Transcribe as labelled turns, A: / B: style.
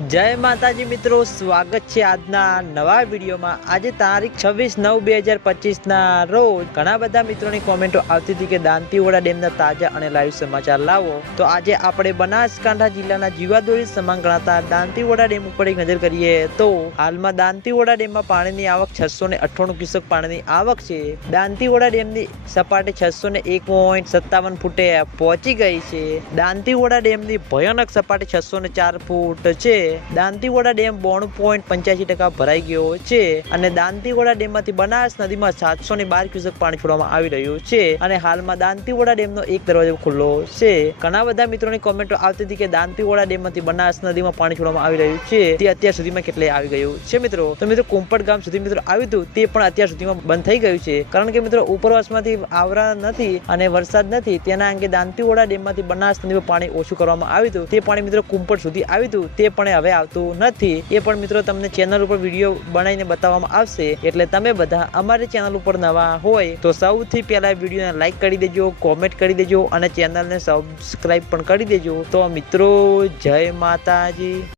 A: જય માતાજી મિત્રો, સ્વાગત છે આજના નવા વિડીયોમાં. આજે તારીખ છવ્વીસ નવ બે હજાર પચીસના રોજ ઘણા બધા મિત્રોની કોમેન્ટો આવતી હતી કે દાંતીવાડા ડેમના તાજા અને લાઈવ સમાચાર લાવો. તો આજે આપણે બનાસકાંઠા જિલ્લાના જીવાદોરી સમાન ગણાતા દાંતીવાડા ડેમ ઉપર એક નજર કરીએ તો હાલમાં દાંતીવાડા ડેમમાં પાણીની આવક છસો ને અઠ્ઠાણું ક્યુસેક પાણીની આવક છે. દાંતીવાડા ડેમની સપાટી છસો ને એક પોઈન્ટ સત્તાવન ફૂટે પહોંચી ગઈ છે. દાંતીવાડા ડેમની ભયાનક સપાટી છસો ને ચાર ફૂટ છે. દાંતીવાડા ડેમ બોણું પોઈન્ટ પંચ્યાસી ટકા ભરાઈ ગયો છે અને દાંતીવાડા ડેમમાંથી બનાસ નદીમાં સાતસો ને બાર ક્યુસેક પાણી છોડવામાં આવી રહ્યું છે અને હાલમાં દાંતીવાડા ડેમનો એક દરવાજો ખુલ્લો છે. ઘણા બધા મિત્રોની કોમેન્ટો આવતી હતી કે દાંતીવાડા ડેમમાંથી બનાસ નદીમાં પાણી છોડવામાં આવી રહ્યું છે. તે અત્યાર સુધીમાં કેટલે આવી ગયું છે મિત્રો. તો મિત્રો કુંપટ ગામ સુધી મિત્રો આવ્યું હતું, તે પણ અત્યાર સુધીમાં બંધ થઈ ગયું છે. કારણ કે મિત્રો, ઉપરવાસમાંથી આવરા નથી અને વરસાદ નથી, તેના અંગે દાંતીવાડા ડેમમાંથી બનાસ નદીમાં પાણી ઓછું કરવામાં આવ્યું હતું. તે પાણી મિત્રો કુંપટ સુધી આવ્યું હતું. તે પણ હવે આવતું નથી. એ પણ મિત્રો તમને ચેનલ ઉપર વીડિયો બનાવીને બતાવવામાં આવશે. એટલે તમે બધા અમારી ચેનલ ઉપર નવા હોય તો સૌથી પહેલા વિડીયોને લાઈક કરી દેજો કોમેન્ટ કરી દેજો અને ચેનલને સબસ્ક્રાઈબ પણ કરી દેજો. તો મિત્રો, જય માતાજી.